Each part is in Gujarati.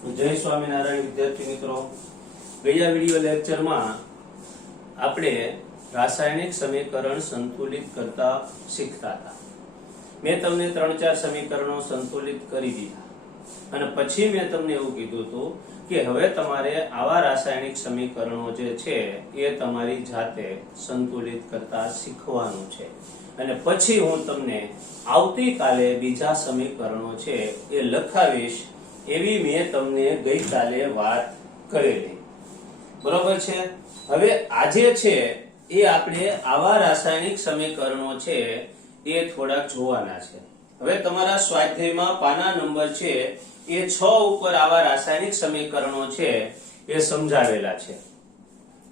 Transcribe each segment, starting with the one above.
जय स्वामीनारायण विद्यार्थी मित्रों, गया वीडियो लेक्चर में आपणे रासायनिक समीकरण संतुलित करता शीखता था। मैं तमने 3-4 समीकरणों संतुलित करी दीधा अने पछी मैं तमने एवुं कीधुं हतुं के हवे तमारे आवा रासायनिक समीकरणों जे छे ए तमारी जाते संतुलित करता शीखवानुं छे अने पछी हूँ तमने आवती काले बीजा समीकरणों छे ए लखावीश एवी मैं तमने गई काले बात करेली। बरोबर छे। हवे आजे छे ए आपणे आवा रासायनिक समीकरणों छे ए थोड़ा जोवाना छे। हवे तमारा स्वाध्यायमां पाना नंबर छे ए 6 ઉપર આવા રાસાયણિક સમીકરણો છે એ સમજાવેલા છે।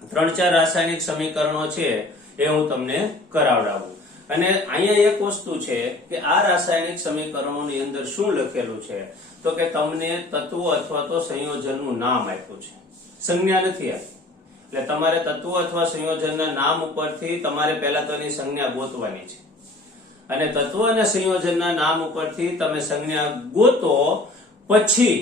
3-4 રાસાયણિક સમીકરણો છે એ હું તમને કરાવડાવું અને અહીંયા એક વસ્તુ છે કે આ રાસાયણિક સમીકરણોની અંદર શું લખેલું છે તો કે તમને તત્વો અથવા તો સંયોજનનું નામ આપ્યું છે, સંજ્ઞા નથી આપી। એટલે તમારે તત્વો અથવા સંયોજનના નામ ઉપરથી તમારે પહેલા તો એની સંજ્ઞા ગોતવાની છે અને તત્વ અને સંયોજનના નામ ઉપરથી તમે સંજ્ઞા ગોતો પછી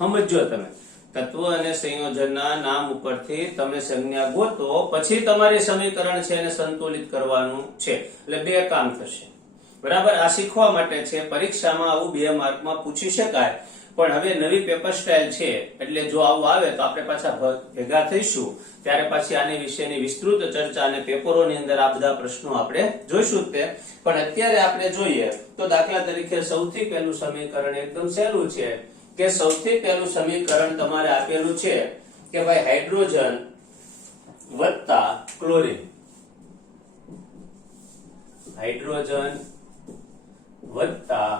સમજો તમે તત્વ અને સંયોજનના નામ ઉપરથી તમે સંજ્ઞા ગોતો પછી તમારે સમીકરણ છે એને સંતુલિત કરવાનું છે। એટલે બે કામ થશે। બરાબર। આ શીખવા માટે છે। પરીક્ષામાં આવું 2 માર્કમાં પૂછી શકાય પણ હવે નવી પેપર સ્ટાઇલ છે એટલે જો આવું આવે તો આપણે પાછા ભેગા થઈશું ત્યારે પાછી આની વિશેની વિસ્તૃત ચર્ચા અને પેપરોની અંદર આ બધા પ્રશ્નો આપણે જોઈશું તે। પણ અત્યારે આપણે જોઈએ તો દાખલા તરીકે સૌથી પહેલું સમીકરણ એકદમ સહેલું છે કે સૌથી પહેલું સમીકરણ તમારે આપેલું છે કે ભાઈ હાઇડ્રોજન વત્તા ક્લોરીન, હાઇડ્રોજન વત્તા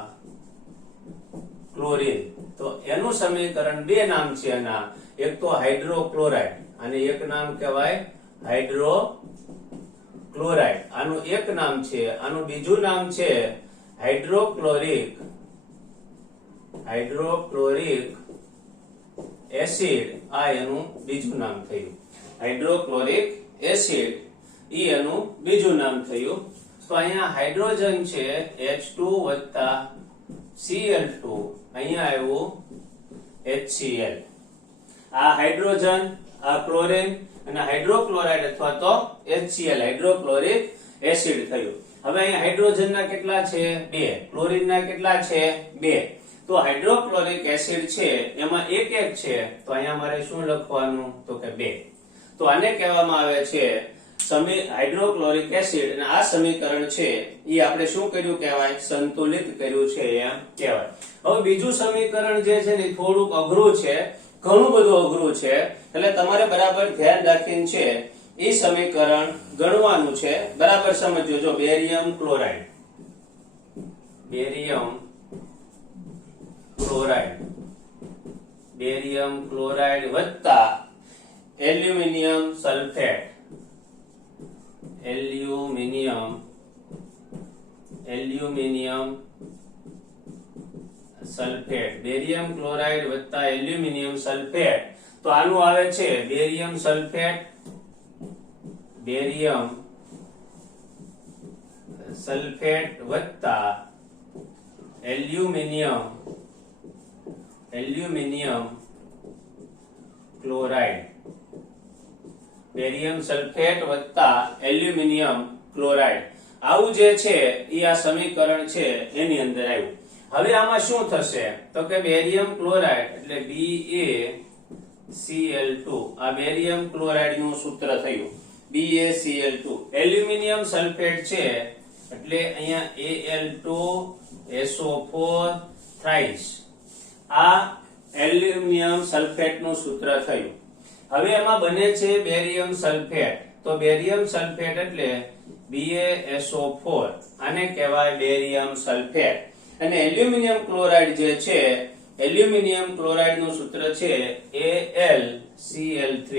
ક્લોરીન। તો એનું સમીકરણ બે નામ છે એના, એક તો હાઇડ્રોક્લોરાઇડ અને એક નામ કહેવાય હાઇડ્રોક્લોરાઇડ। આનું એક નામ છે, આનું બીજું નામ છે હાઇડ્રોક્લોરિક એસિડ। આ એનું બીજું નામ થયું હાઇડ્રોક્લોરિક એસિડ, ઈ એનું બીજું નામ થયું। તો અહીંયા હાઇડ્રોજન છે H2 વત્તા Cl2, અહીંયા આવ્યું HCl। આ હાઇડ્રોજન, આ ક્લોરીન અને હાઇડ્રોક્લોરાઇડ અથવા તો HCl હાઇડ્રોક્લોરિક એસિડ થયું। હવે અહીંયા હાઇડ્રોજનના કેટલા છે 2, ક્લોરીનના કેટલા છે 2। તો હાઇડ્રોક્લોરિક એસિડ છે એમાં એક છે તો અહીંયા મારે શું લખવાનું તો કે 2। તો આને કહેવામાં આવે છે હાઇડ્રોક્લોરિક એસિડ અને આ સમીકરણ છે એ આપણે શું કર્યું કહેવાય સંતુલિત કર્યું છે એમ કહેવાય। હવે બીજું સમીકરણ જે છે ને થોડુંક અઘરું છે, ઘણું બધું અઘરું છે એટલે તમારે બરાબર ધ્યાન રાખીને છે એ સમીકરણ ગણવાનું છે। બરાબર સમજો। જો બેરિયમ ક્લોરાઇડ વત્તા એલ્યુમિનિયમ સલ્ફેટ, બેરિયમ ક્લોરાઇડ વત્તા એલ્યુમિનિયમ સલ્ફેટ। તો આનું આવે છે બેરિયમ સલ્ફેટ વત્તા એલ્યુમિનિયમ ક્લોરાઇડ, બેરિયમ સલ્ફેટ વત્તા એલ્યુમિનિયમ ક્લોરાઇડ। આવું જે છે એ આ સમીકરણ છે એની અંદર આવ્યું। હવે આમાં શું થશે તો કે બેરિયમ ક્લોરાઇડ એટલે BaCl2, આ બેરિયમ ક્લોરાઇડ નું સૂત્ર થયું BaCl2। એલ્યુમિનિયમ સલ્ફેટ છે એટલે અહીંયા Al2SO4 થ્રાઇસ, આ એલ્યુમિનિયમ સલ્ફેટ નું સૂત્ર થયું। હવે એમાં બને છે બેરિયમ સલ્ફેટ, તો બેરિયમ સલ્ફેટ એટલે BaSO4, આને કહેવાય બેરિયમ સલ્ફેટ। અને એલ્યુમિનિયમ ક્લોરાઇડ જે છે એલ્યુમિનિયમ ક્લોરાઇડ નું સૂત્ર છે AlCl3,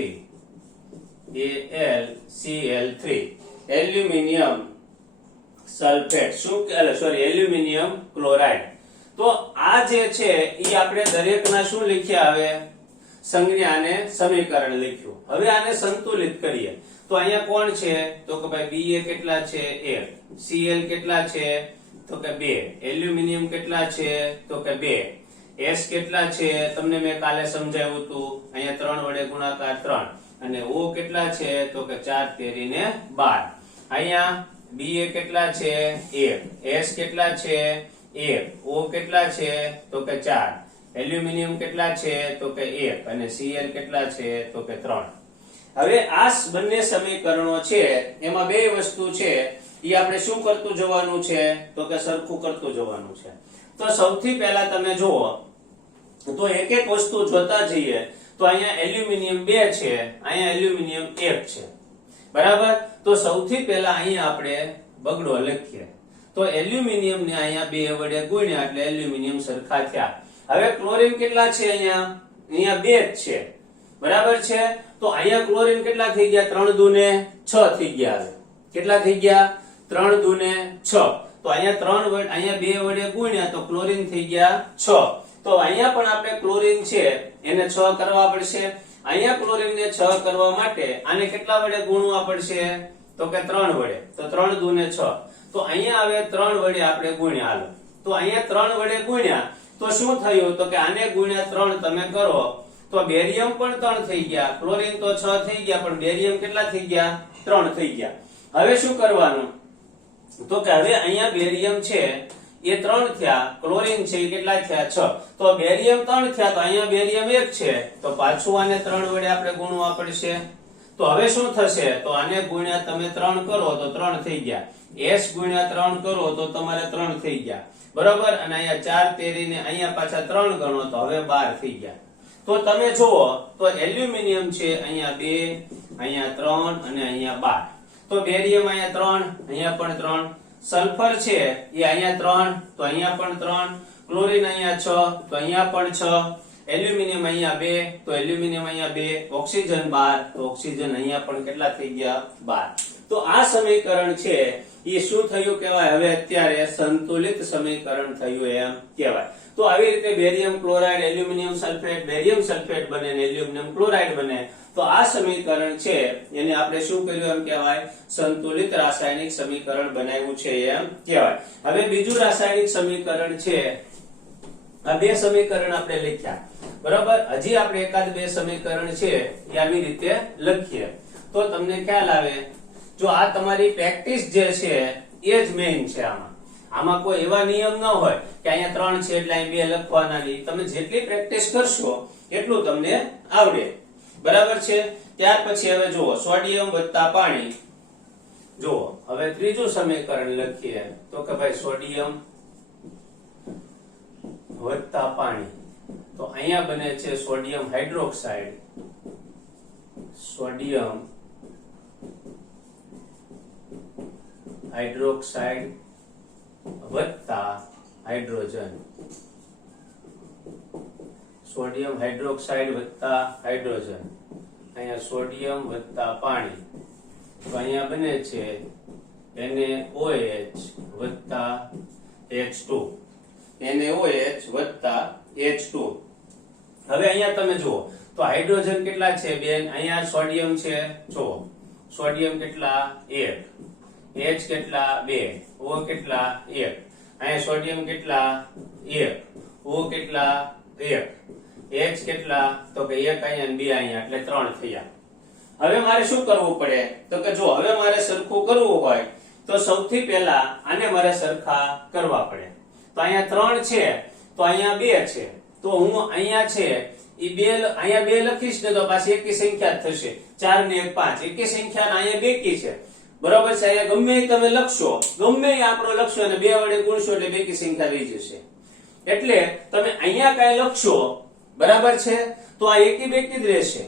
aluminium sulphate aluminium chloride. તો આ જે છે એ આપણે દરેકના શું લખ્યા હવે સંજ્ઞા અને સમીકરણ લખ્યું। હવે આને સંતુલિત કરીએ તો અહીંયા કોણ છે તો કે ભાઈ Ba કેટલા છે 1, Cl કેટલા છે તો કે 2, એલ્યુમિનિયમ કેટલા છે તો કે 2, S કેટલા છે તમને મેં કાલે સમજાવ્યું હતું, અહીંયા 3 વડે ગુણાકાર 3, અને O કેટલા છે તો કે 4 તેરી ને 12. અહીંયા BA કેટલા છે 1, S કેટલા છે 1, O કેટલા છે તો કે 4, એલ્યુમિનિયમ કેટલા છે તો કે 1, અને Cl કેટલા છે તો કે 3. હવે આ બંને સમીકરણો છે એમાં બે વસ્તુ છે એ આપણે શું કરતું જવાનું છે તો કે સરખું કરતું જવાનું છે. તો સૌથી પહેલા તમે જુઓ તો એક એક વસ્તુ જોતા જઈએ તો અહીંયા એલ્યુમિનિયમ 2 છે, અહીંયા એલ્યુમિનિયમ 1 છે, બરાબર. તો સૌથી પહેલા અહીંયા આપણે બગડો લખીએ તો એલ્યુમિનિયમ ને અહીંયા 2 વડે ગુણ્યા એટલે એલ્યુમિનિયમ સરખા થયા. હવે ક્લોરીન કેટલા છે અહીંયા 2 જ છે, બરાબર છે. તો અહીંયા ક્લોરીન કેટલા થઈ ગયા 3 દુને 6 થઈ ગયા. હવે કેટલા થઈ ગયા 3 દુને 6. તો અહીંયા 3 વડે અહીંયા 2 વડે ગુણ્યા તો ક્લોરીન થઈ ગયા 6. તો અહીંયા પણ આપણે ક્લોરીન છે એને 6 કરવા પડશે. અહીંયા ક્લોરીન ને 6 કરવા માટે આને કેટલા વડે ગુણવા પડશે તો કે 3 વડે. તો 3 દુને 6. તો અહીંયા હવે 3 વડે આપણે ગુણ્યા. હાલો તો અહીંયા 3 વડે ગુણ્યા તો શું થયું તો કે આને ગુણ્યા 3 તમે કરો તો બેરિયમ પણ 3 થઈ ગયા, ક્લોરીન તો 6 થઈ ગયા, પણ બેરિયમ કેટલા થઈ ગયા 3 થઈ ગયા. હવે શું કરવાનું તો કે હવે અહીંયા બેરિયમ છે એ 3 થયા, ક્લોરીન છે એ કેટલા થયા 6. તો બેરિયમ 3 થયા તો અહીંયા બેરિયમ 1 છે, તો પાછું આને 3 વડે આપણે ગુણવા પડશે. તો હવે શું થશે તો આને ગુણ્યા તમે 3 કરો તો 3 થઈ ગયા, S ગુણ્યા 3 કરો તો તમારે 3 થઈ ગયા, બરોબર. અને અહીંયા 4 તેરી ને અહીંયા પાછા 3 ગણો તો હવે 12 થઈ ગયા. તો તમે જુઓ તો એલ્યુમિનિયમ છે અહીંયા 2, અહીંયા 3 અને અહીંયા 12. તો બેરિયમ અહીંયા 3, અહીંયા પણ 3, સલ્ફર છે એ અહીંયા 3 તો અહીંયા પણ 3, ક્લોરીન અહીંયા 6 તો અહીંયા પણ 6, એલ્યુમિનિયમ અહીંયા 2 તો એલ્યુમિનિયમ અહીંયા 2, ઓક્સિજન 12 તો ઓક્સિજન અહીંયા પણ કેટલા થઈ ગયા 12. તો આ સમીકરણ છે એ શું થયું કહેવાય હવે અત્યારે સંતુલિત સમીકરણ થયું એમ કહેવાય. તો આવી રીતે barium chloride aluminium sulphate barium sulphate બને ને એલ્યુમિનિયમ ક્લોરાઇડ બને. તો આ સમીકરણ છે એને આપણે શું કર્યું એમ કહેવાય સંતુલિત રાસાયણિક સમીકરણ બનાવ્યું છે એમ કહેવાય. હવે બીજું રાસાયણિક સમીકરણ છે, આ બે સમીકરણ આપણે લખ્યા, બરાબર. હજી આપણે એકાદ બે સમીકરણ છે એ આવી રીતે લખીએ તો તમને ખ્યાલ આવે. જો આ તમારી પ્રેક્ટિસ જે છે એ જ મેઇન છે. આમાં કોઈ એવા નિયમ ન હોય કે અહીંયા 3 છે એટલે અહીં 2 લખવાના નહીં. તમે જેટલી પ્રેક્ટિસ કરશો એટલું તમને આવડે, બરાબર છે. ત્યાર પછી હવે જુઓ સોડિયમ વત્તા પાણી. જુઓ હવે ત્રીજું સમીકરણ લખીએ તો કે ભાઈ સોડિયમ વત્તા પાણી. તો અહીંયા બને છે સોડિયમ હાઇડ્રોક્સાઇડ, સોડિયમ હાઇડ્રોક્સાઇડ વત્તા હાઇડ્રોજન, સોડિયમ હાઇડ્રોક્સાઇડ વત્તા હાઇડ્રોજન. અહીંયા સોડિયમ વત્તા પાણી તો અહીંયા બને છે NaOH વત્તા H2, NaOH વત્તા H2. હવે અહીંયા તમે જુઓ તો હાઇડ્રોજન કેટલા છે બેન, અહીંયા સોડિયમ છે, જુઓ સોડિયમ કેટલા 1, H કેટલા 2, O કેટલા 1, અહીંયા સોડિયમ કેટલા 1, O કેટલા 1, H કેટલા તો કે 1 અહીંયા અને 2 અહીંયા એટલે 3 થયા. હવે મારે શું કરવું પડે તો કે જો હવે મારે સરખું કરવું હોય તો સૌથી પહેલા આને મારે સરખા કરવા પડે. તો અહીંયા 3 છે તો અહીંયા 2 છે, તો હું અહીંયા છે ઈ 2 અહીંયા 2 લખીશ ને તો પાછી એકી સંખ્યા થશે, 4 ને 1 5 એકી સંખ્યા અહીંયા બેકી છે, બરોબર છે. અહીંયા ગમે તમે લખશો, ગમે આંકડો લખશો અને 2 વડે ગુણશો એટલે બેકી સંખ્યા રહી જશે. એટલે તમે અહીંયા કઈ લખશો, બરાબર છે, તો આ એકી બેકી જ રહેશે,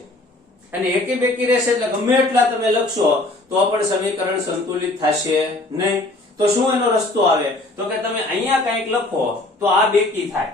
અને એકી બેકી રહેશે એટલે ગમે એટલા તમે લખશો તો પણ સમીકરણ સંતુલિત થશે નહીં. તો શું એનો રસ્તો આવે તો કે તમે અહીંયા કંઈક લખો તો આ બેકી થાય,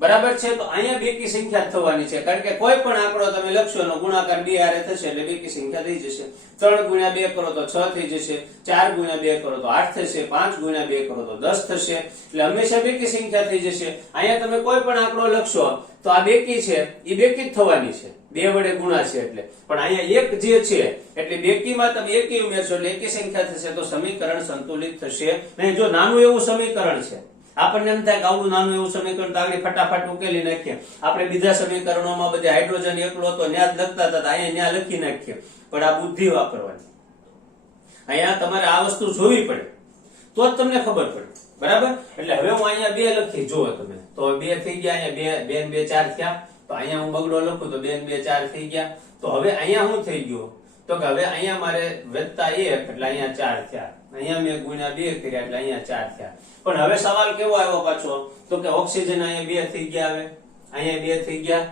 બરાબર છે. તો અહીંયા બેકી સંખ્યા થવાની છે, કારણ કે કોઈ પણ આંકડો તમે લખશો એનો ગુણાકાર 2 હારે થશે એટલે બેકી સંખ્યા થઈ જશે. 3 ગુણ્યા 2 કરો તો 6 થઈ જશે, 4 ગુણ્યા 2 કરો તો 8 થશે, 5 ગુણ્યા 2 કરો તો 10 થશે, એટલે હંમેશા બેકી સંખ્યા થઈ જશે. અહીંયા તમે કોઈ પણ આંકડો લખશો તો આ બેકી છે એ બેકી જ થવાની છે, 2 વડે ગુણાશે એટલે. પણ અહીંયા 1 જે છે એટલે બેકીમાં તમે એકી ઉમેરશો એટલે એકી સંખ્યા થશે, તો સમીકરણ સંતુલિત થશે નહીં. જો નાનું એવું સમીકરણ છે આપણને એમ થાય કે આવડું નાનું એવું સમીકરણ તો આગળ ફટાફટ ઉકેલી નાખીએ. આપણે બીજા સમીકરણોમાં બધે હાઇડ્રોજન એકલો હતો ન્યા જ લખતા હતા, અહીંયા ન્યા લખી નાખીએ. પણ આ બુદ્ધિ વાપરવાની, અહીંયા તમારે આ વસ્તુ જોવી પડે તો જ તમને ખબર પડે. બરાબર? એટલે હવે હું અહીંયા 2 લખી, જુઓ તમે તો 2 થઈ ગયા, અહીંયા 2 2 4 થયા. તો અહીંયા હું બગડો લખું તો 2 2 4 થઈ ગયા. તો હવે અહીંયા શું થઈ ગયું તો કે હવે અહીંયા મારે વત્તા 1 એટલે અહીંયા 4 થયા. અહીંયા મેં ગુણ્યા 2 કર્યા એટલે અહીંયા 4 થયા. પણ હવે સવાલ કેવો આવ્યો પાછો તો કે ઓક્સિજન અહીંયા 2 થઈ ગયા, હવે અહીંયા 2 થઈ ગયા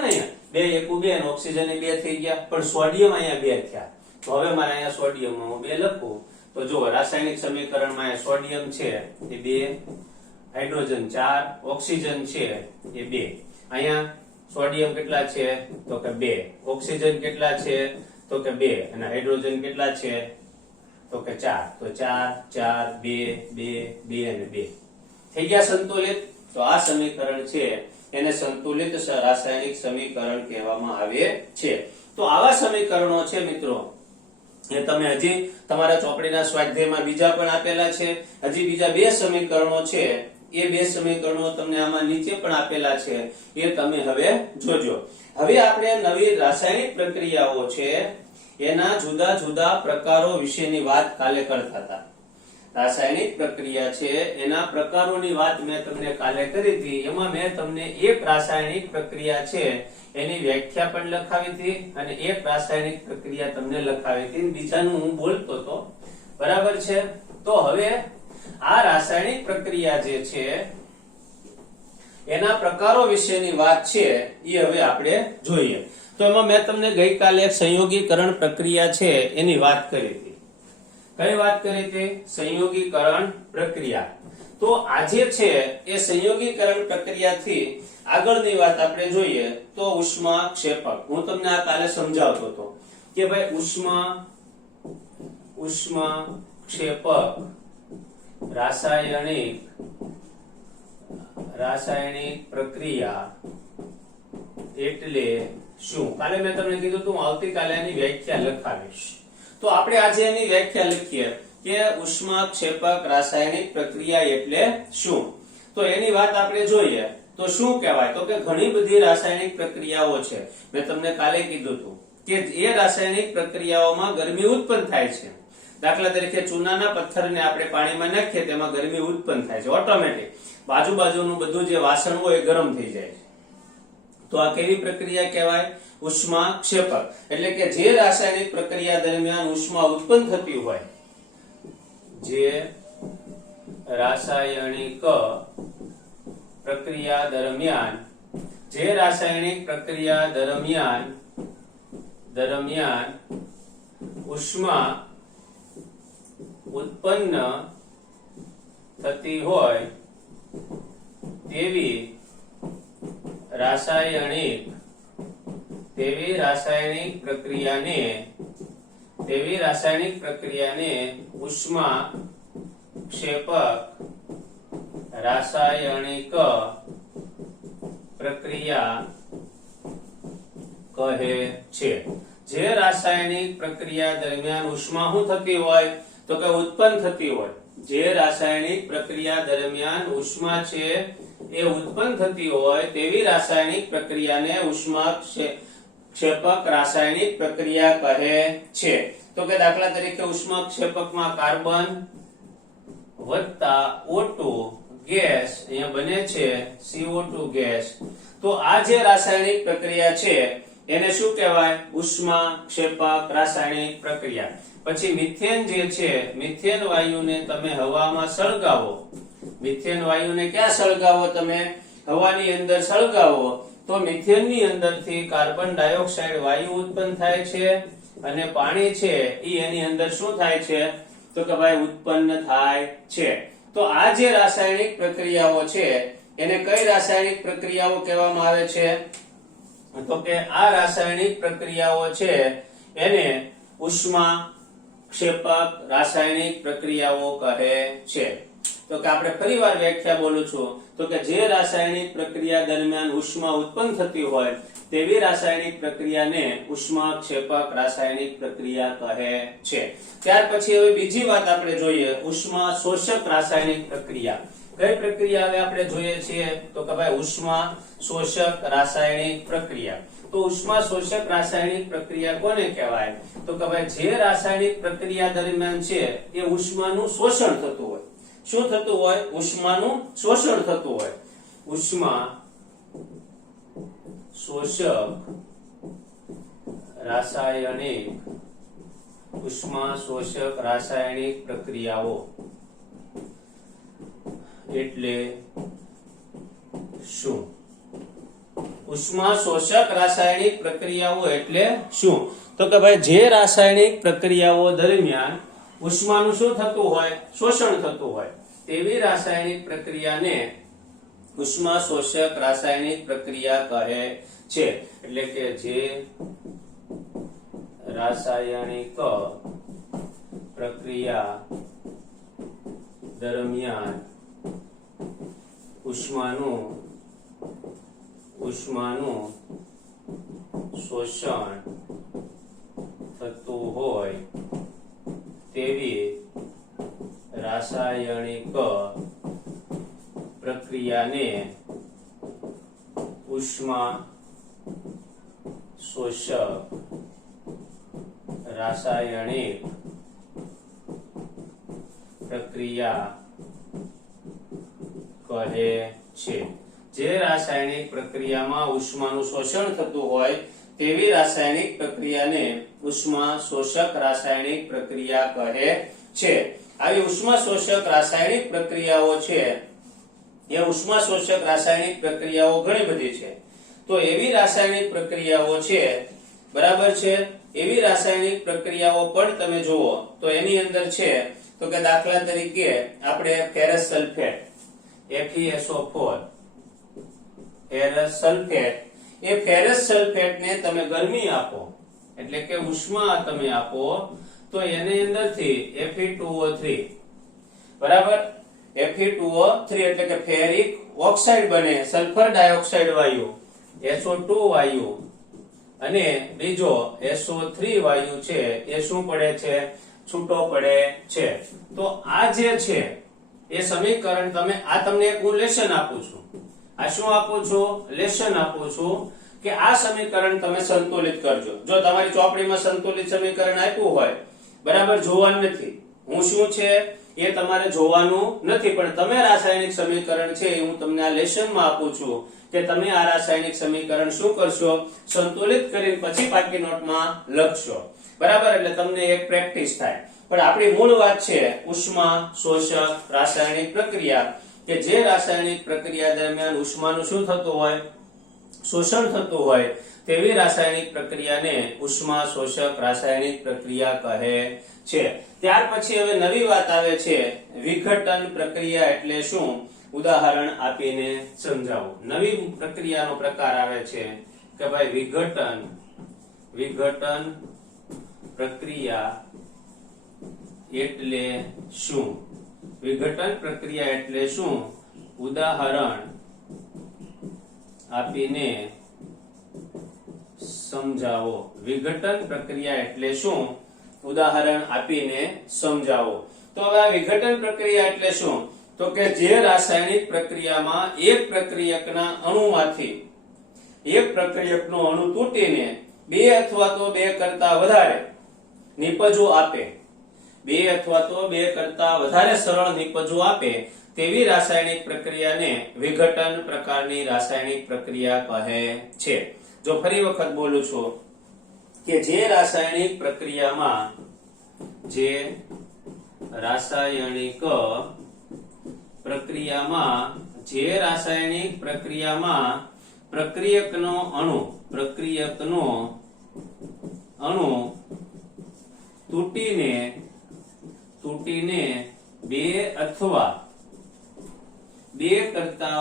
ને અહીંયા 2 1 2 અને ઓક્સિજન 2 થઈ ગયા. પણ સોડિયમ અહીંયા 2 થયા. તો હવે મારે અહીંયા સોડિયમ હું 2 લખું તો જો રાસાયણિક સમીકરણમાં અહીંયા સોડિયમ છે એ 2, હાઇડ્રોજન 4, ઓક્સિજન છે એ 2. અહીંયા સોડિયમ કેટલા છે તો કે 2, ઓક્સિજન કેટલા છે તો કે 2 અને હાઇડ્રોજન કેટલા છે તો કે 4. તો 4 4 2 2 2 અને 2 થઈ ગયા સંતુલિત. તો આ સમીકરણ છે એને સંતુલિત રાસાયણિક સમીકરણ કહેવામાં આવે છે. તો આવા સમીકરણો છે મિત્રો એ તમે હજી તમારા ચોપડીના સ્વાધ્યાયમાં બીજા પણ આપેલા છે. હજી બીજા 2 સમીકરણો છે એ 2 સમીકરણો તમને આમાં નીચે પણ આપેલા છે, એ તમે હવે જોજો. હવે આપણે નવી રાસાયણિક પ્રક્રિયાઓ છે એના જુદા જુદા પ્રકારો વિશેની વાત કાલે કરતા હતા. રાસાયણિક પ્રક્રિયા છે એના પ્રકારોની વાત મેં તમને કાલે કરી હતી. એમાં મેં તમને એક રાસાયણિક પ્રક્રિયા છે એની વ્યાખ્યા પણ લખાવી હતી અને એક રાસાયણિક પ્રક્રિયા તમને લખાવી હતી, બીજાનું હું બોલતો હતો. બરાબર છે? તો હવે આ રાસાયણિક પ્રક્રિયા જે છે એના પ્રકારો વિશેની વાત છે એ હવે આપણે જોઈએ. તો એમાં મેં તમને ગઈકાલે એક સંયોગીકરણ પ્રક્રિયા છે એની વાત કરી હતી. કઈ વાત કરી હતી? સંયોગીકરણ પ્રક્રિયા. તો આજે છે એ સંયોગીકરણ પ્રક્રિયાથી આગળની વાત આપણે જોઈએ તો ઉષ્માક્ષેપક. હું તમને આ કાલે સમજાવતો હતો કે ભાઈ ઉષ્માક્ષેપક રાસાયણિક પ્રક્રિયા એટલે શું? કાલે મેં તમને કીધું તું આવતીકાલે એની વ્યાખ્યા લખાવીશ. તો આપણે આજે એની વ્યાખ્યા લખીએ કે ઉષ્માક્ષેપક રાસાયણિક પ્રક્રિયા એટલે શું. તો એની વાત આપણે જોઈએ તો શું કહેવાય તો કે ઘણી બધી રાસાયણિક પ્રક્રિયાઓ છે. મેં તમને કાલે કીધું હતું કે એ રાસાયણિક પ્રક્રિયાઓમાં ગરમી ઉત્પન્ન થાય છે. દાખલા તરીકે ચૂનાના પથ્થરને આપણે પાણીમાં નાખીએ તેમાં ગરમી ઉત્પન્ન થાય છે ઓટોમેટિક. બાજુનું બધું જે વાસણ હોય એ ગરમ થઈ જાય છે. તો આ કેવી પ્રક્રિયા કહેવાય? ઉષ્માક્ષેપક. એટલે કે જે રાસાયણિક પ્રક્રિયા દરમિયાન ઉષ્મા ઉત્પન્ન થતી હોય, જે રાસાયણિક પ્રક્રિયા દરમિયાન ઉષ્મા ઉત્પન્ન થતી હોય તેવી રાસાયણિક પ્રક્રિયાને ઉષ્માક્ષેપક રાસાયણિક પ્રક્રિયા કહે છે. જે રાસાયણિક પ્રક્રિયા દરમિયાન ઉષ્મા શું થતી હોય તો કે ઉત્પન્ન થતી હોય, જે રાસાયણિક પ્રક્રિયા દરમિયાન ઉષ્મા છે એ ઉત્પન્ન થતી હોય તેવી રાસાયણિક પ્રક્રિયાને ઉષ્માક્ષેપક રાસાયણિક પ્રક્રિયા કહે છે. તો કે દાખલા તરીકે ઉષ્માક્ષેપકમાં કાર્બન વત્તા O2 ગેસ અહીંયા બને છે CO2 ગેસ. તો આ જે રાસાયણિક પ્રક્રિયા છે એને શું કહેવાય? ઉષ્માક્ષેપક રાસાયણિક પ્રક્રિયા. પછી મિથેન જે છે, મિથેન વાયુને તમે હવામાં સળગાવો, મિથેન વાયુને ક્યાં સળગાવો? તમે હવાની અંદર સળગાવો તો મિથેનની અંદરથી કાર્બન ડાયોક્સાઇડ વાયુ ઉત્પન્ન થાય છે અને પાણી છે ઈ એની અંદર શું થાય છે તો કે ભાઈ ઉત્પન્ન થાય છે. તો આ જે રાસાયણિક પ્રક્રિયાઓ છે એને કઈ રાસાયણિક પ્રક્રિયાઓ કહેવામાં આવે છે તો કે આ રાસાયણિક પ્રક્રિયાઓ છે એને ઉષ્માક્ષેપક રાસાયણિક પ્રક્રિયાઓ કહે છે. તો કે આપણે ફરીવાર વ્યાખ્યા બોલું છું તો કે જે રાસાયણિક પ્રક્રિયા દરમિયાન ઉષ્મા ઉત્પન્ન થતી હોય તેવી રાસાયણિક પ્રક્રિયાને ઉષ્માક્ષેપક રાસાયણિક પ્રક્રિયા કહે છે. ત્યાર પછી હવે બીજી વાત આપણે જોઈએ ઉષ્મા શોષક રાસાયણિક પ્રક્રિયા. કઈ પ્રક્રિયા હવે આપણે જોઈએ છીએ તો કે ભાઈ ઉષ્મા શોષક રાસાયણિક પ્રક્રિયા. તો ઉષ્મા શોષક રાસાયણિક પ્રક્રિયા કોને કહેવાય તો કે ભાઈ જે રાસાયણિક પ્રક્રિયા દરમિયાન છે એ ઉષ્માનું શોષણ થતું હોય. શું થતું હોય? ઉષ્માનું શોષણ થતું હોય. ઉષ્મા શોષક રાસાયણિક ઉષ્મા શોષક રાસાયણિક પ્રક્રિયાઓ એટલે શું? ઉષ્મા શોષક રાસાયણિક પ્રક્રિયાઓ એટલે શું? તો કે ભાઈ જે રાસાયણિક પ્રક્રિયાઓ દરમિયાન ઉષ્માનું શું થતું હોય? શોષણ થતું હોય તેવી રાસાયણિક પ્રક્રિયાને ઉષ્મા શોષક રાસાયણિક પ્રક્રિયા કહે છે. એટલે કે જે રાસાયણિક પ્રક્રિયા દરમિયાન ઉષ્માનું શોષણ થતું હોય તેવી રાસાયણિક પ્રક્રિયાને ઉષ્મા શોષક રાસાયણિક પ્રક્રિયા કહે છે. જે રાસાયણિક પ્રક્રિયામાં ઉષ્માનું શોષણ થતું હોય તેવી રાસાયણિક પ્રક્રિયાને ઉષ્મા શોષક રાસાયણિક પ્રક્રિયા કહે છે. આવી ઉષ્મા શોષક રાસાયણિક પ્રક્રિયાઓ છે એ ઉષ્મા શોષક રાસાયણિક પ્રક્રિયાઓ ઘણી બધી છે. તો એવી રાસાયણિક પ્રક્રિયાઓ છે, બરાબર છે, એવી રાસાયણિક પ્રક્રિયાઓ પણ તમે જુઓ તો એની અંદર છે તો કે દાખલા તરીકે આપણે ferrous sulphate FeSO4 ferrous sulphate, એ ફેરસ સલ્ફેટ ને તમે ગરમી આપો એટલે કે ઉષ્મા તમે આપો તો એની અંદરથી Fe2O3, બરાબર, Fe2O3 એટલે કે ફેરિક ઓક્સાઇડ બને, સલ્ફર ડાયોક્સાઇડ વાયુ, SO2 વાયુ અને બીજો SO3 વાયુ છે એ શું પડે છે? છૂટો પડે છે. તો આ જે છે એ સમીકરણ તમને એક હું લેશન આપું છું. આ શું આપું છું? લેશન આપું છું કે આ સમીકરણ તમે સંતુલિત કરજો. જો તમારી ચોપડીમાં સંતુલિત સમીકરણ આપ્યું હોય, બરાબર, જોવાનું નથી. હું શું છે એ તમારે જોવાનું નથી, પણ તમે રાસાયણિક સમીકરણ છે એ હું તમને આ લેશનમાં આપું છું કે તમે આ રાસાયણિક સમીકરણ શું કરશો? સંતુલિત કરીને પછી પાકી નોટમાં લખશો, બરાબર. એટલે તમને એક પ્રેક્ટિસ થાય. પણ આપણી મૂળ વાત છે ઉષ્મા શોષક રાસાયણિક પ્રક્રિયા, કે જે રાસાયણિક પ્રક્રિયા દરમિયાન ઉષ્માનું શું થતું હોય? શોષણ થતું હોય તેવી રાસાયણિક પ્રક્રિયાને ઉષ્મા શોષક રાસાયણિક પ્રક્રિયા કહે છે. ત્યાર પછી હવે નવી વાત આવે છે વિઘટન પ્રક્રિયા એટલે શું? ઉદાહરણ આપીને સમજાવો. નવી પ્રક્રિયાનો પ્રકાર આવે છે કે ભાઈ વિઘટન પ્રક્રિયા એટલે શું? વિઘટન પ્રક્રિયા એટલે શું? ઉદાહરણ આપીને સમજાવો. વિઘટન પ્રક્રિયા એટલે શું? ઉદાહરણ આપીને સમજાવો. તો હવે આ વિઘટન પ્રક્રિયા એટલે શું? તો કે જે રાસાયણિક પ્રક્રિયામાં એક પ્રક્રિયકના અણુમાંથી એક પ્રક્રિયકનો અણુ તૂટીને બે અથવા તો બે કરતા વધારે નિપજો આપે, બે અથવા તો બે કરતા વધારે સરળ નિપજો આપે તેવી રાસાયણિક પ્રક્રિયાને વિઘટન પ્રકારની રાસાયણિક પ્રક્રિયા કહે છે. જો ફરી વખત બોલું છું કે જે રાસાયણિક પ્રક્રિયામાં પ્રક્રિયકનો અણુ તૂટીને બે અથવા બે કરતા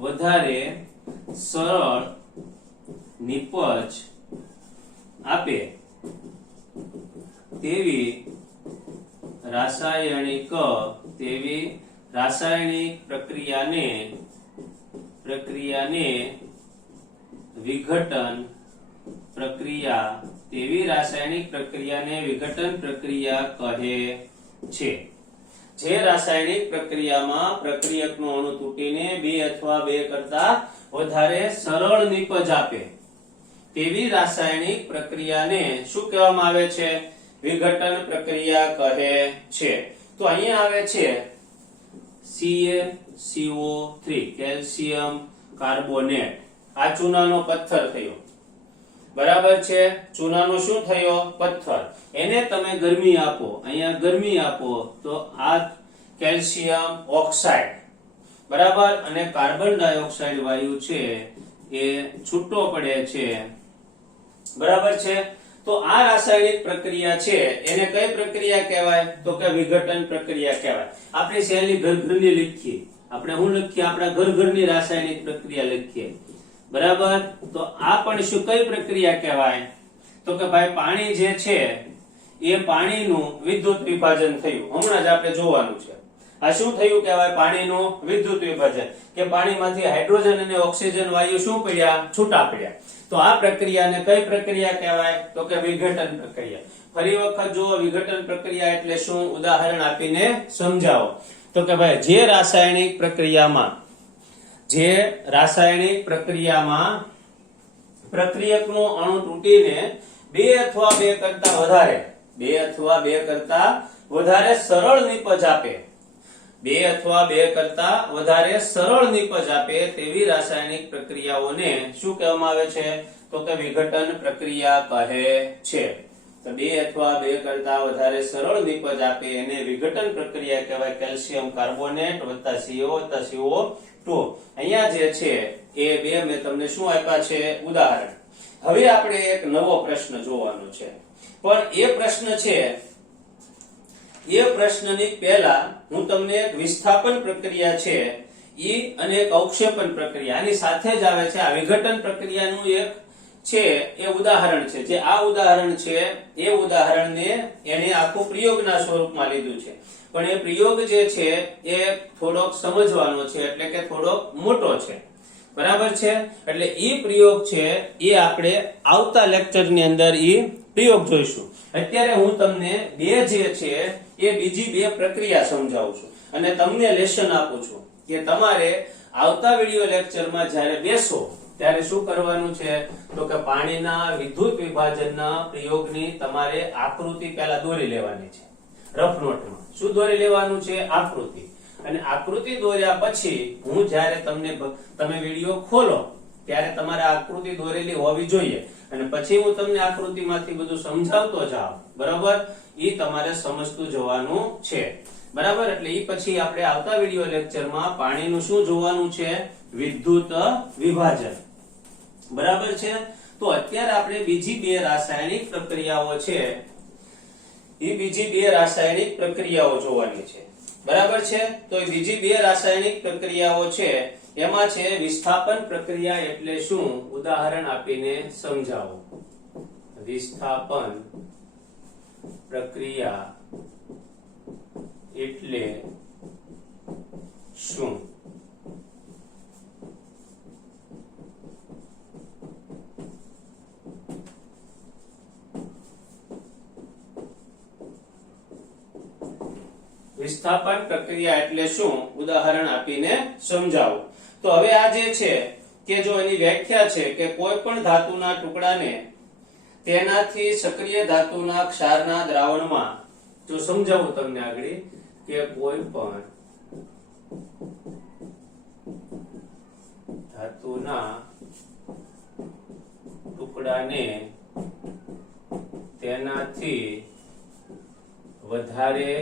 વધારે સરળ નિપજ આપે તેવી રાસાયણિક પ્રક્રિયાને વિઘટન પ્રક્રિયા કહે છે. જે રાસાયણિક પ્રક્રિયામાં પ્રક્રિયકનો અણુ તૂટીને 2 અથવા 2 કરતા વધારે સરળ નિપજ આપે તેવી રાસાયણિક પ્રક્રિયાને શું કહેવામાં આવે છે? વિઘટન પ્રક્રિયા કહે છે. તો અહીંયા આવે છે CaCO3 કેલ્શિયમ કાર્બોનેટ. આ ચૂનાનો પથ્થર થયો, બરાબર છે? ચૂનાનો શું થયો? પથ્થર. એને તમે ગરમી આપો, અહીંયા ગરમી આપો તો આ કેલ્શિયમ ઓક્સાઇડ, બરાબર, અને કાર્બન ડાયોક્સાઇડ વાયુ છે એ છૂટો પડે છે, બરાબર છે? તો આ રાસાયણિક પ્રક્રિયા છે એને કઈ પ્રક્રિયા કહેવાય? તો કે વિઘટન પ્રક્રિયા કહેવાય. આપણે સહેલી ઘરની લખીએ, આપણે શું લખીએ? આપણા ઘરની રાસાયણિક પ્રક્રિયા લખીએ, બરાબર? તો આ પણ શું કઈ પ્રક્રિયા કહેવાય? તો કે ભાઈ પાણી જે છે એ પાણીનું વિદ્યુત વિભાજન થયું. હમણાં જ આપણે જોવાનું છે. આ શું થયું કહેવાય? પાણીનું વિદ્યુત વિભાજન, કે પાણીમાંથી હાઇડ્રોજન અને ઓક્સિજન વાયુ શું પડ્યા? છૂટા પડ્યા. તો આ પ્રક્રિયાને કઈ પ્રક્રિયા કહેવાય? તો કે વિઘટન પ્રક્રિયા. ફરી વખત જો વિઘટન પ્રક્રિયા એટલે શું? ઉદાહરણ આપીને સમજાવો. તો કે ભાઈ જે રાસાયણિક પ્રક્રિયામાં પ્રક્રિયકનો અણુ તૂટીને 2 અથવા 2 કરતા વધારે સરળ નિપજ આપે, 2 અથવા 2 કરતા વધારે સરળ નિપજ આપે તેવી રાસાયણિક પ્રક્રિયાઓને શું કહેવામાં આવે છે? તો કે વિઘટન પ્રક્રિયા કહે છે. તો 2 અથવા 2 કરતા વધારે સરળ નિપજ આપે એને વિઘટન પ્રક્રિયા કહેવાય. કેલ્શિયમ કાર્બોનેટ વત્તા CO વત્તા CO2. અહીંયા જે છે એ બે મેં તમને શું આપ્યા છે? ઉદાહરણ. હવે આપણે એક નવો પ્રશ્ન જોવાનો છે, પણ એ પ્રશ્ન છે એ પ્રશ્નની પહેલા હું તમને એક વિસ્થાપન પ્રક્રિયા છે ઈ અને એક અવક્ષેપન પ્રક્રિયા આની સાથે જ આવે છે. આ વિઘટન પ્રક્રિયાનું એક છે એ ઉદાહરણ છે. જે આ ઉદાહરણ છે એ ઉદાહરણને એને આખું પ્રયોગના સ્વરૂપમાં લીધું છે, પણ એ પ્રયોગ જે છે એ થોડોક સમજવાનો છે, એટલે કે થોડોક મોટો છે, બરાબર છે? એટલે ઈ પ્રયોગ છે એ આપણે આવતા લેક્ચરની અંદર ઈ પ્રયોગ જોઈશું. અત્યારે હું તમને બે જે છે એ બીજી 2 પ્રક્રિયા સમજાવું છું અને તમને લેસન આપું છું કે તમારે આવતા વિડિયો લેક્ચરમાં જ્યારે બેસો ત્યારે શું કરવાનું છે? તો કે પાણીના વિદ્યુત વિભાજનના પ્રયોગની તમારે આકૃતિ પહેલા દોરી લેવાની છે. રફ નોટમાં શું દોરી લેવાનું છે? આકૃતિ. અને આકૃતિ દોર્યા પછી હું જ્યારે તમે વિડિયો ખોલો ત્યારે તમારે આકૃતિ દોરેલી હોવી જોઈએ, અને પછી હું તમને આકૃતિમાંથી બધું સમજાવતો જાઉં, બરાબર? ઈ તમારે સમજતું જવાનું છે, બરાબર? એટલે ઈ પછી આપણે આવતા વિડિયો લેક્ચરમાં પાણીનું શું જોવાનું છે? વિદ્યુત વિભાજન, બરાબર છે? તો અત્યારે આપણે બીજી 2 રાસાયણિક પ્રક્રિયાઓ છે એ બીજી 2 રાસાયણિક પ્રક્રિયાઓ જોવાની છે, બરાબર છે? તો એ બીજી 2 રાસાયણિક પ્રક્રિયાઓ છે એમાં છે વિસ્થાપન પ્રક્રિયા એટલે શું? ઉદાહરણ આપીને સમજાવો. વિસ્થાપન પ્રક્રિયા એટલે શું? વિસ્થાપન પ્રક્રિયા એટલે શું? ઉદાહરણ આપીને સમજાવો. તો હવે આ જે છે કે જો એની વ્યાખ્યા છે કે કોઈ પણ ધાતુના ટુકડાને તેનાથી સક્રિય ધાતુના ક્ષારના દ્રાવણમાં, જો સમજાવું તમને આગળ, કે કોઈ પણ ધાતુના ટુકડાને તેનાથી વધારે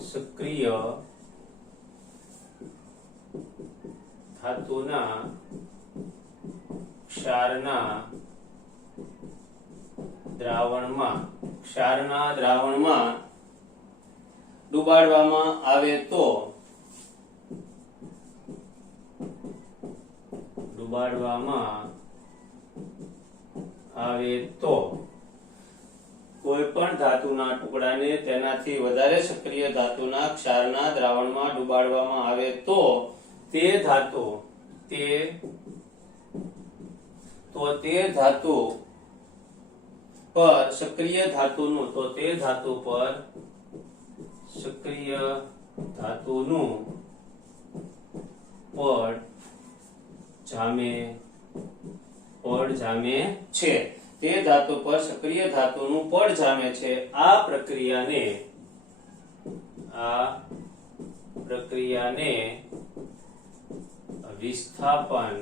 સક્રિય ધાતુના ક્ષારના દ્રાવણમાં ડુબાડવામાં આવે તો કોઈ પણ ધાતુના ટુકડાને તેનાથી વધારે સક્રિય ધાતુના ક્ષારના દ્રાવણમાં ડુબાડવામાં આવે તો તે ધાતુ પર સક્રિય ધાતુનું પર સક્રિય ધાતુનું પડ જામે છે, તે ધાતુ પર સક્રિય ધાતુનું પડ જામે છે. આ પ્રક્રિયાને વિસ્થાપન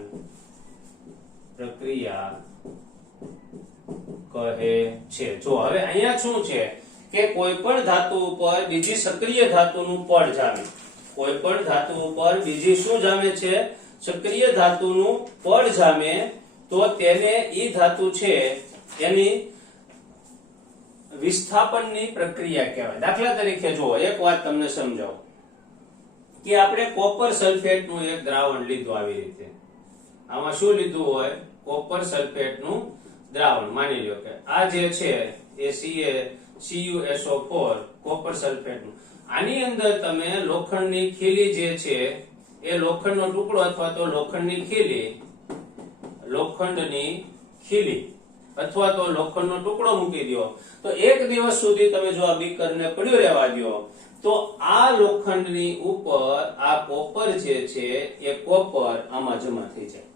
પ્રક્રિયા કહે છે. જો હવે અહીંયા શું છે કે કોઈ પણ ધાતુ ઉપર બીજી સક્રિય ધાતુનું પડ જામે. કોઈ પણ ધાતુ ઉપર બીજી શું જામે છે? સક્રિય ધાતુનું પડ જામે, તો તેને ઈ ધાતુ છે એની વિસ્થાપનની પ્રક્રિયા કહેવાય. દાખલા તરીકે જો એક વાત તમને સમજાવું કે આપણે કોપર સલ્ફેટનું એક દ્રાવણ લીધું. આવી રીતે આમાં શું લીધું હોય? કોપર સલ્ફેટનું દ્રાવણ. માની લો કે આ જે છે એ CuSO4 કોપર સલ્ફેટનું. આની અંદર તમે લોખંડની ખીલી જે છે એ લોખંડનો ટુકડો અથવા તો લોખંડની ખીલી અથવા તો લોખંડનો ટુકડો મૂકી દો, તો એક દિવસ સુધી તમે જો આ બીકરને પડ્યું રહેવા દો, તો આ લોખંડની ઉપર આ કોપર જે છે એ કોપર આમાં જમા થઈ જાય.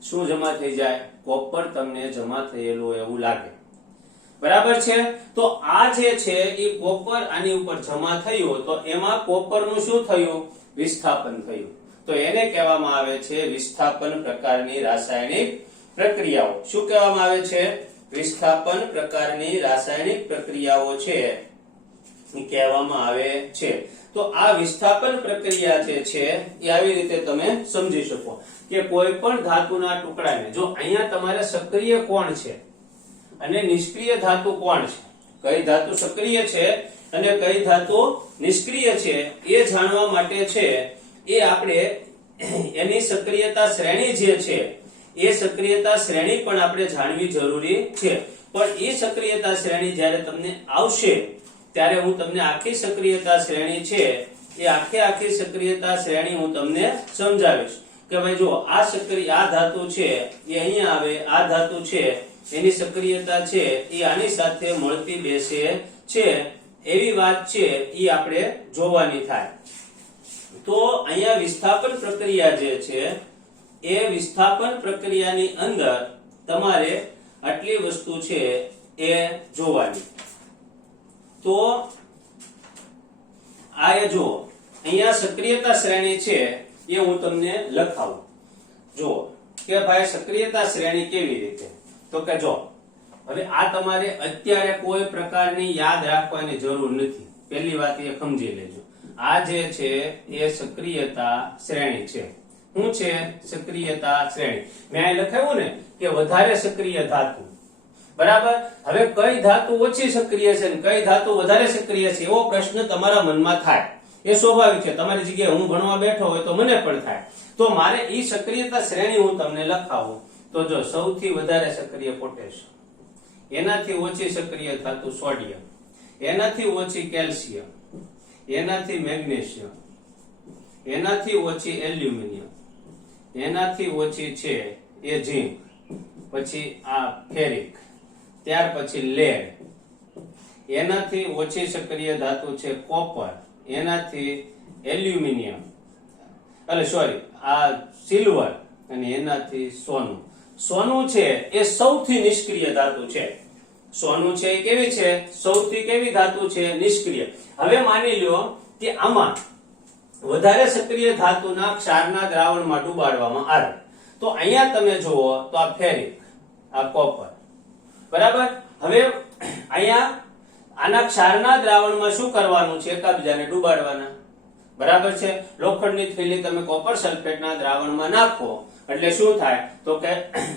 શું જમા થઈ જાય? કોપર તમને જમા થયેલું એવું લાગે. બરાબર છે? તો આ જે છે એ કોપર આની ઉપર જમા થયું, તો એમાં કોપરનું શું થયું? વિસ્થાપન થયું. તો એને કહેવામાં આવે છે વિસ્થાપન પ્રકારની રાસાયણિક પ્રક્રિયાઓ. શું કહેવામાં આવે છે? વિસ્થાપન પ્રકારની રાસાયણિક પ્રક્રિયાઓ છે એ કહેવામાં આવે છે. તો આ વિસ્થાપન પ્રક્રિયા જે છે એ આવી રીતે તમે સમજી શકો કે કોઈ પણ ધાતુના ટુકડાને, જો અહીંયા તમારે સક્રિય કોણ છે અને નિષ્ક્રિય ધાતુ કોણ છે, કઈ ધાતુ સક્રિય છે અને કઈ ધાતુ નિષ્ક્રિય છે, એ જાણવા માટે છે એ આપણે એની સક્રિયતા શ્રેણી જે છે એ સક્રિયતા શ્રેણી પણ આપણે જાણવી જરૂરી છે. પણ એ સક્રિયતા શ્રેણી જ્યારે તમને આવશે ત્યારે હું તમને આખી સક્રિયતા શ્રેણી છે એ આખી સક્રિયતા શ્રેણી હું તમને સમજાવીશ કે ભાઈ જો આ ધાતુ છે એ અહીંયા આવે, આ ધાતુ છે એની સક્રિયતા છે એ આની સાથે મળતી બેસે છે, એવી વાત છે એ આપણે જોવાની થાય. તો અહીંયા વિસ્થાપન પ્રક્રિયા જે છે એ વિસ્થાપન પ્રક્રિયાની અંદર તમારે આટલી વસ્તુ છે એ જોવાની. તો આ જો અહીંયા સક્રિયતા શ્રેણી છે એ હું તમને લખાવું. જો કે ભાઈ સક્રિયતા શ્રેણી કેવી રીતે, તો કે જો હવે આ તમારે અત્યારે કોઈ પ્રકારની યાદ રાખવાની જરૂર નથી. પહેલી વાત એ સમજી લેજો. આ જે છે એ સક્રિયતા શ્રેણી છે. શું છે? સક્રિયતા શ્રેણી. મેં અહીં લખાયું ને કે વધારે સક્રિય ધાતુ. બરાબર? હવે કઈ ધાતુ ઓછી સક્રિય છે ને કઈ ધાતુ વધારે સક્રિય છે એવો પ્રશ્ન તમારા મનમાં થાય. એ સ્વાભાવિક છે. તમારી જગ્યાએ હું ભણવા બેઠો હોય તો મને પણ થાય. તો મારે ઈ સક્રિયતા શ્રેણી હું તમને લખાવું. તો જો સૌથી વધારે સક્રિય પોટેશિયમ, એનાથી ઓછી સક્રિય ધાતુ સોડિયમ, એનાથી ઓછી કેલ્શિયમ, એનાથી મેગ્નેશિયમ, એનાથી ઓછી એલ્યુમિનિયમ, એનાથી ઓછી છે એ ઝીંક, પછી આ ફેરિક, ત્યાર પછી લેડ, એનાથી ઓછી સક્રિય ધાતુ છે કોપર, એનાથી એલ્યુમિનિયમ આ સિલ્વર, અને એનાથી સોનું. સોનું છે એ સૌથી નિષ્ક્રિય ધાતુ છે. સોનું છે એ કેવી છે? સૌથી કેવી ધાતુ છે? નિષ્ક્રિય. હવે માની લ્યો કે આમાં વધારે સક્રિય ધાતુના ક્ષારના દ્રાવણમાં ડુબાડવામાં આવે, તો અહીંયા તમે જુઓ તો આ ફેરિક, આ કોપર. બરાબર? હવે અહીંયા આના ક્ષારના દ્રાવણમાં શું કરવાનું છે? એકબીજાને ડુબાડવાના. બરાબર છે? લોખંડની થેલી તમે કોપર સલ્ફેટના દ્રાવણમાં નાખો એટલે શું થાય? તો કે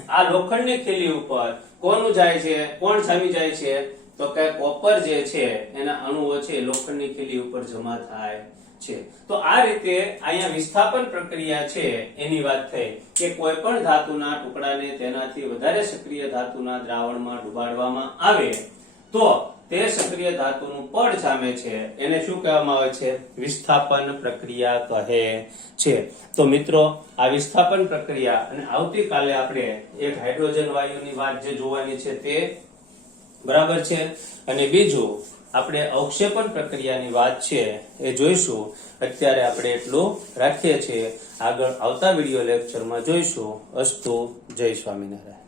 આ લોખંડની થેલી ઉપર કોનું જાય છે? કોણ જામી જાય છે? તો કે કોપર જે છે એના અણુઓ છે લોખંડની થેલી ઉપર જમા થાય છે. તો આ રીતે અહીંયા વિસ્થાપન પ્રક્રિયા છે એની વાત થઈ કે કોઈ પણ ધાતુના ટુકડાને તેનાથી વધારે સક્રિય ધાતુના દ્રાવણમાં ડુબાડવામાં આવે તો તે સક્રિય ધાતુનું પડ જામે છે. એને શું કહેવામાં આવે છે? વિસ્થાપન પ્રક્રિયા કહે છે. તો મિત્રો આ વિસ્થાપન પ્રક્રિયા, અને આવતીકાલે આપણે એક હાઇડ્રોજન વાયુની વાત જે જોવાની છે તે, બરાબર છે, અને બીજું આપણે અવક્ષેપણ પ્રક્રિયાની વાત છે એ જોઈશું. અત્યારે આપણે એટલું રાખીએ છીએ. આગળ આવતા વિડીયો લેક્ચરમાં જોઈશું. અસ્તુ. જય સ્વામિનારાયણ.